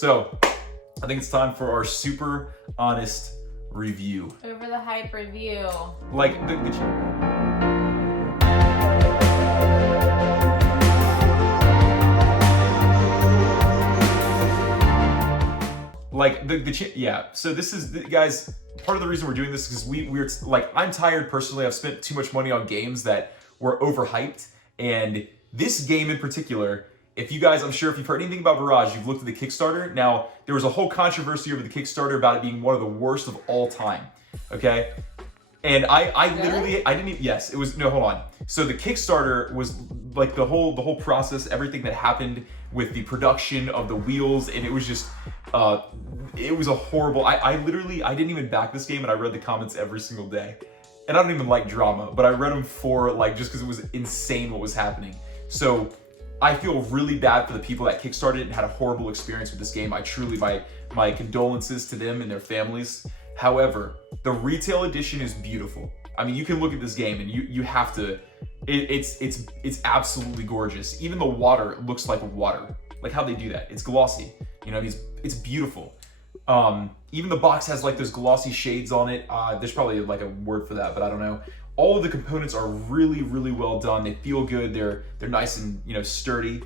So, I think it's time for our super honest review. Over the hype review. Like yeah. So this is, guys, part of the reason we're doing this is because we're like, I'm tired personally. I've spent too much money on games that were overhyped, and this game in particular. If you guys, I'm sure if you've heard anything about Barrage, you've looked at the Kickstarter. Now, there was a whole controversy over the Kickstarter about it being one of the worst of all time, okay? And I literally, I didn't even, yes, it was, no, hold on. So the Kickstarter was like the whole process, everything that happened with the production of the wheels, and it was just, it was a horrible, I literally, I didn't even back this game, and I read the comments every single day. And I don't even like drama, but I read them for, like, just because it was insane what was happening. So, I feel really bad for the people that kickstarted it and had a horrible experience with this game. I truly, my condolences to them and their families. However, the retail edition is beautiful. I mean, you can look at this game and you have to, it's absolutely gorgeous. Even the water looks like water. Like how they do that. It's glossy. You know, it's beautiful. Even the box has like those glossy shades on it. There's probably like a word for that, but I don't know. All of the components are really, really well done. They feel good. They're nice and, you know, sturdy.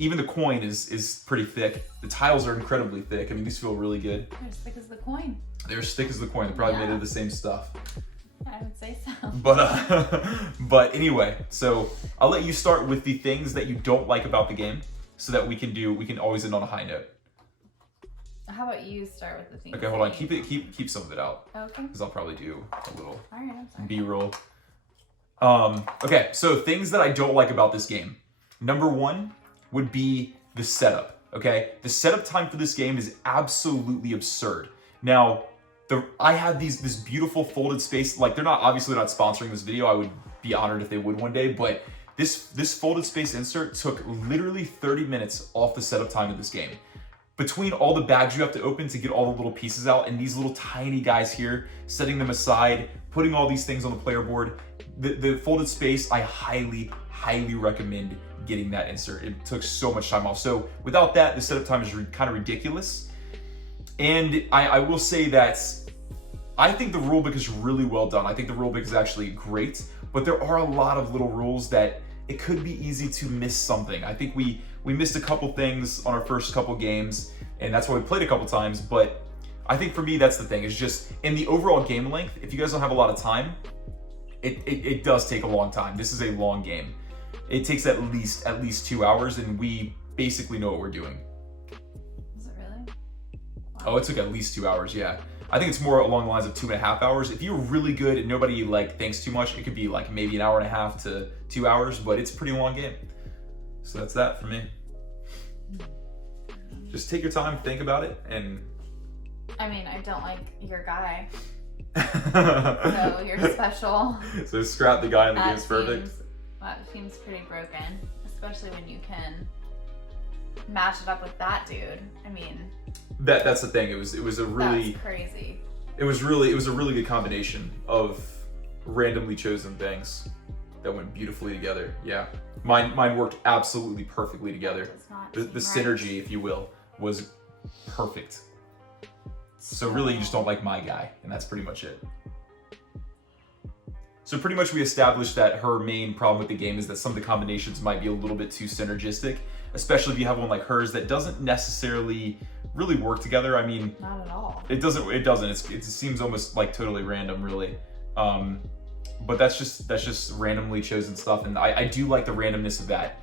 Even the coin is pretty thick. The tiles are incredibly thick. I mean, these feel really good. They're as thick as the coin. They're as thick as the coin. They're probably made of the same stuff. I would say so. But anyway, so I'll let you start with the things that you don't like about the game, so that we can always end on a high note. How about you start with the things? Okay, hold on. Keep some of it out. Okay. Because I'll probably do a little I'm B-roll. Okay, so things that I don't like about this game. Number one would be the setup. Okay, the setup time for this game is absolutely absurd. Now, I have this beautiful folded space. Like, they're obviously not sponsoring this video. I would be honored if they would one day, but this folded space insert took literally 30 minutes off the setup time of this game. Between all the bags you have to open to get all the little pieces out, and these little tiny guys here, setting them aside, putting all these things on the player board, the folded space, I highly, highly recommend getting that insert. It took so much time off. So without that, the setup time is kind of ridiculous. And I will say that I think the rulebook is really well done. I think the rulebook is actually great, but there are a lot of little rules that it could be easy to miss something. I think we missed a couple things on our first couple games, and that's why we played a couple times, but I think for me, that's the thing. It's just, in the overall game length, if you guys don't have a lot of time, it does take a long time. This is a long game. It takes at least 2 hours, and we basically know what we're doing. Is it really? Wow. Oh, it took at least 2 hours, yeah. I think it's more along the lines of 2.5 hours. If you're really good and nobody like thinks too much, it could be like maybe 1.5 hours to 2 hours, but it's a pretty long game. So that's that for me. Just take your time, think about it, and... I mean, I don't like your guy. So you're special. So scrap the guy in the game's perfect. That seems pretty broken, especially when you can match it up with that dude. I mean... That's the thing. It was a really... That's crazy. It was a really good combination of randomly chosen things that went beautifully together. Yeah. Mine worked absolutely perfectly together. The synergy, if you will, was perfect. So really, you just don't like my guy, and that's pretty much it. So pretty much we established that her main problem with the game is that some of the combinations might be a little bit too synergistic, especially if you have one like hers that doesn't necessarily really work together. I mean, not at all. It doesn't. It seems almost like totally random, really. But that's just randomly chosen stuff, and I do like the randomness of that.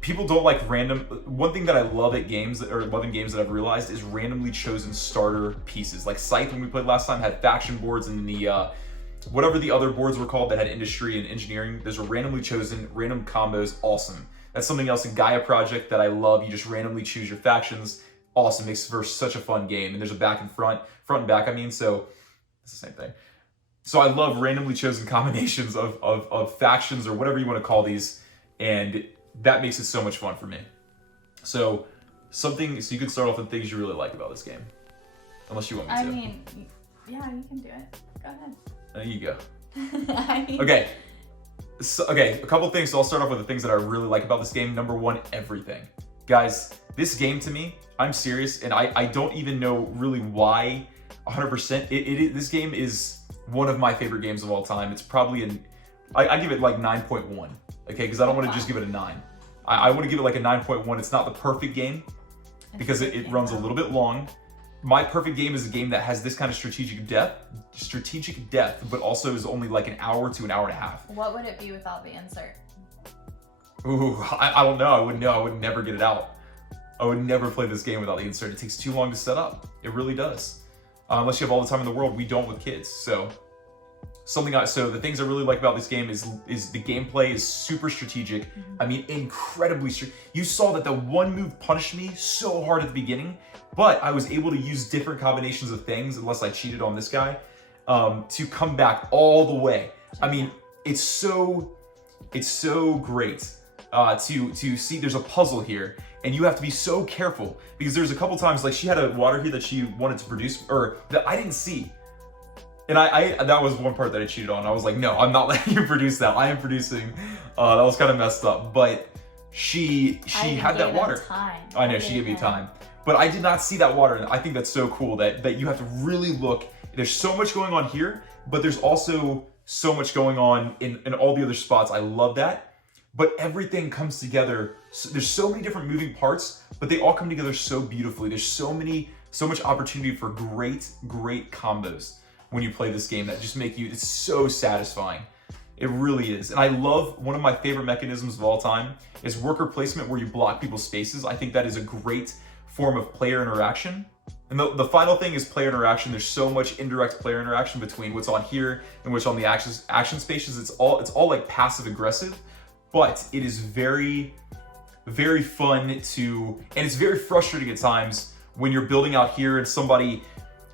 People don't like random. One thing that I love at games, or love in games that I've realized, is randomly chosen starter pieces. Like Scythe, when we played last time, had faction boards, and the whatever the other boards were called that had industry and engineering. Those are randomly chosen, random combos. Awesome. That's something else in Gaia Project that I love. You just randomly choose your factions. Awesome. Makes for such a fun game. And there's a back and front and back. I mean, so it's the same thing. So I love randomly chosen combinations of factions or whatever you want to call these, and that makes it so much fun for me. So you can start off with things you really like about this game, unless you want me to. I mean, yeah, you can do it. Go ahead. There you go. I mean... Okay. So, a couple things. So I'll start off with the things that I really like about this game. Number one, everything. Guys, this game to me, I'm serious, and I don't even know really why 100%. This game is one of my favorite games of all time. It's probably I give it like 9.1, okay? Because I don't want to just give it a 9. I want to give it like a 9.1. It's not the perfect game because it runs a little bit long. My perfect game is a game that has this kind of strategic depth, but also is only like an hour to an hour and a half. What would it be without the insert? Ooh, I don't know. I wouldn't know. I would never get it out. I would never play this game without the insert. It takes too long to set up. It really does. Unless you have all the time in the world. We don't with kids. So the things I really like about this game is the gameplay is super strategic. I mean, incredibly You saw that the one move punished me so hard at the beginning, but I was able to use different combinations of things, unless I cheated on this guy, to come back all the way. I mean, it's so great to see. There's a puzzle here, and you have to be so careful because there's a couple times, like she had a water here that she wanted to produce, or that I didn't see. And that was one part that I cheated on. I was like, no, I'm not letting you produce that. I am producing. That was kind of messed up. But she had that water. I know, she gave me time. But I did not see that water. And I think that's so cool that you have to really look. There's so much going on here, but there's also so much going on in all the other spots. I love that. But everything comes together. There's so many different moving parts, but they all come together so beautifully. There's so much opportunity for great combos when you play this game that just make you, it's so satisfying. It really is. And I love, one of my favorite mechanisms of all time is worker placement where you block people's spaces. I think that is a great form of player interaction. And the final thing is player interaction. There's so much indirect player interaction between what's on here and what's on the action spaces. It's all like passive aggressive, but it is very fun to, and it's very frustrating at times when you're building out here and somebody,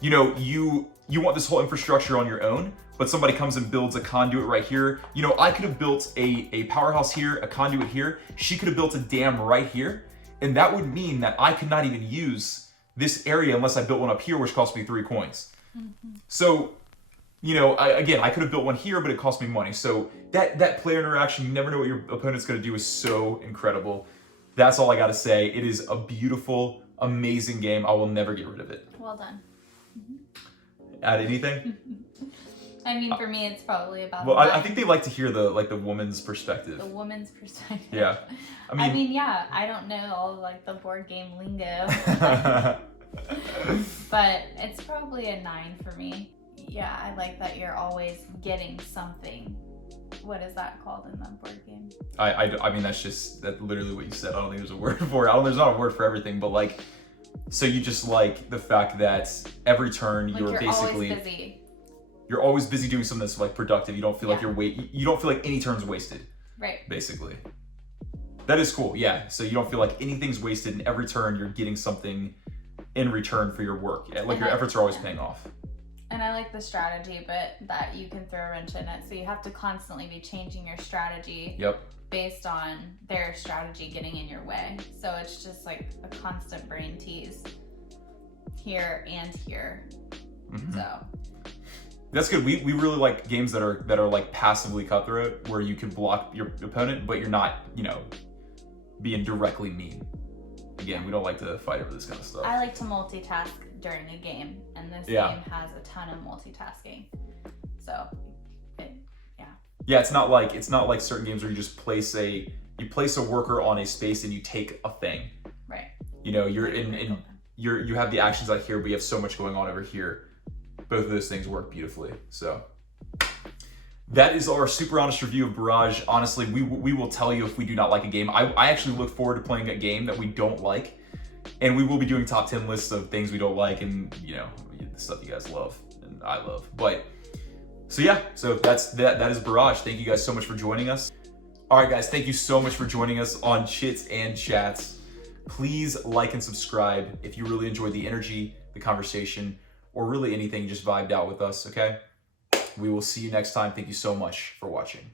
you want this whole infrastructure on your own, but somebody comes and builds a conduit right here. I could have built a powerhouse here, a conduit here. She could have built a dam right here. And that would mean that I could not even use this area unless I built one up here, which cost me 3 coins. So, I could have built one here, but it cost me money. So that player interaction, you never know what your opponent's gonna do, is so incredible. That's all I gotta say. It is a beautiful, amazing game. I will never get rid of it. Well done. Add anything? I mean, for me, it's probably about. Well, I think they like to hear the woman's perspective. The woman's perspective. Yeah, I mean, yeah. I don't know all like the board game lingo, but it's probably a 9 for me. Yeah, I like that you're always getting something. What is that called in the board game? I mean, that's literally what you said. I don't think there's a word for it. There's not a word for everything, but like. So you just like the fact that every turn like you're basically always busy. You're always busy doing something that's like productive. You don't feel like you don't feel like any turn's wasted. Right. Basically. That is cool. Yeah. So you don't feel like anything's wasted, and every turn you're getting something in return for your work. Like your efforts are always paying off. And I like the strategy, but that you can throw a wrench in it. So you have to constantly be changing your strategy. Yep. Based on their strategy getting in your way. So it's just like a constant brain tease here and here. So that's good. We really like games that are like passively cutthroat, where you can block your opponent, but you're not, being directly mean. Again, we don't like to fight over this kind of stuff. I like to multitask during a game, and this game has a ton of multitasking. So yeah, it's not like certain games where you just place a worker on a space and you take a thing. Right. You have the actions out here, but you have so much going on over here. Both of those things work beautifully. So that is our super honest review of Barrage. Honestly, we will tell you if we do not like a game. I actually look forward to playing a game that we don't like, and we will be doing top 10 lists of things we don't like, and the stuff you guys love and I love. But so that is Barrage. Thank you guys so much for joining us. All right, guys, thank you so much for joining us on Chits and Chats. Please like and subscribe if you really enjoyed the energy, the conversation, or really anything, just vibed out with us, okay? We will see you next time. Thank you so much for watching.